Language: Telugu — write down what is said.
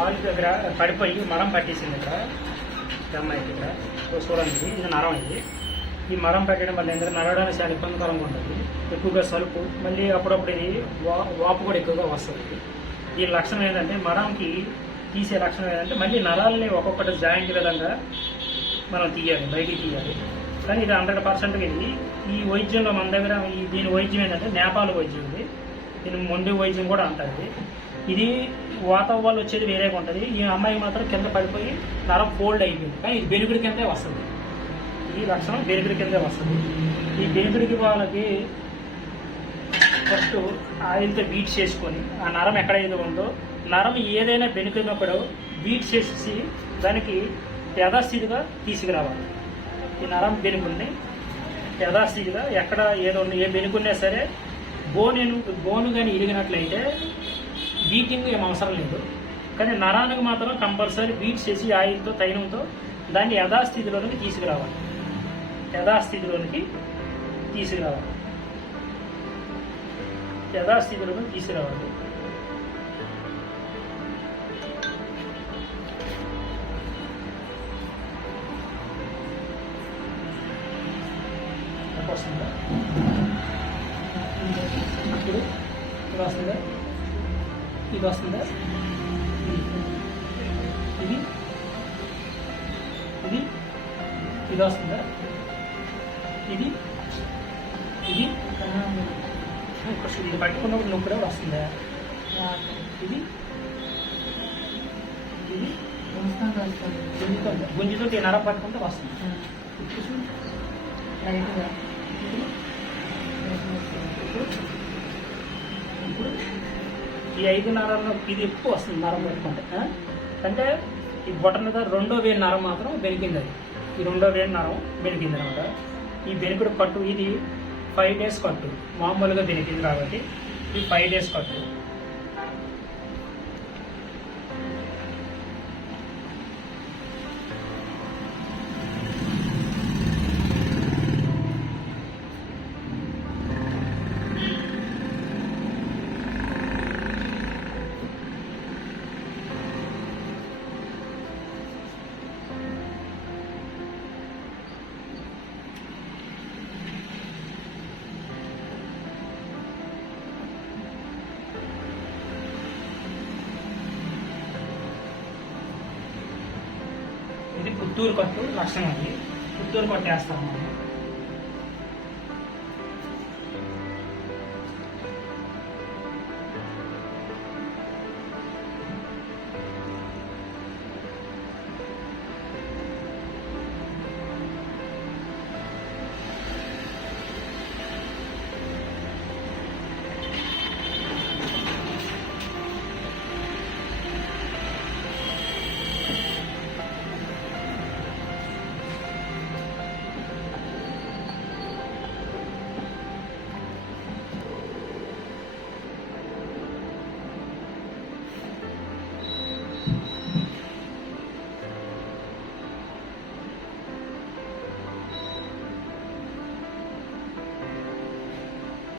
కాలు దగ్గర పడిపోయి మరం పట్టేసింది ఇక్కడ అమ్మాయికి. ఇక్కడ చూడండి, ఇది నరం. ఈ మరం పెట్టడం వల్ల ఏంటంటే నడవడానికి చాలా ఇబ్బందికరంగా ఉంటుంది, ఎక్కువగా సలుపు, మళ్ళీ అప్పుడప్పుడు ఇది వాపు కూడా ఎక్కువగా వస్తుంది. ఈ లక్షణం ఏంటంటే మరంకి తీసే లక్షణం ఏంటంటే మళ్ళీ నరాలని ఒక్కొక్కటి జాయింట్ విధంగా మనం తీయాలి, బయటికి తీయాలి. కానీ ఇది 100% ఇది. ఈ వైద్యంలో మన దగ్గర దీని వైద్యం ఏంటంటే నేపాల్ వైద్యం. ఇది దీని మొండి వైద్యం కూడా అంటారు. ఇది వాతావరణం వల్ల వచ్చేది వేరేగా ఉంటుంది. ఈ అమ్మాయికి మాత్రం కింద పడిపోయి నరం ఫోల్డ్ అయిపోయింది, కానీ ఇది బెనికుడి కిందే వస్తుంది. ఈ లక్షణం బెనికుడి కిందే వస్తుంది. ఈ బెనికుడికి వాళ్ళకి ఫస్ట్ ఆయిల్తో బీట్ చేసుకొని ఆ నరం ఎక్కడైతే ఉందో నరం ఏదైనా బెనికుడినప్పుడు బీట్ చేసి దానికి యథాస్థితిగా తీసుకురావాలి. ఈ నరం బెనుకుని యథాస్థితిగా ఎక్కడ ఏదో ఏ బెనుకున్నా సరే బోను కానీ ఇరిగినట్లయితే బీటింగ్ ఏం అవసరం లేదు, కానీ నరానికి మాత్రం కంపల్సరీ బీట్ చేసి ఆయిల్తో తైలంతో దాన్ని యథాస్థితిలోనికి తీసుకురావాలి. యథాస్థితిలోనికి తీసుకురావాలి. వస్తుందా ఇప్పుడు ఇది వస్తుందా, ఇది వస్తుందా, ఇది ఇది ఇది వస్తుందా, ఇది ఇది ఇది పట్టుకున్నప్పుడు నొప్పి కూడా వస్తుందా, ఇది ఇది గుంజితో నరం పట్టుకుంటే వస్తుంది. ఇప్పుడు ఈ 5 నరాల్లో ఇది ఎక్కువ వస్తుంది నరం పెట్టుకుంటే. అంటే ఈ బొట్ట మీద 2వ వేలు నరం మాత్రం బెనికింది. అది ఈ 2వ వేలు నరం బెనికింది అనమాట. ఈ బెనికుడు కట్టు ఇది 5 days కట్టు, మామూలుగా బెనికింది కాబట్టి ఇది 5 days కట్టు. ఇది పుత్తూరు కట్టు లక్షణం. అది పుత్తూరు కట్టు వేస్తాము మనం.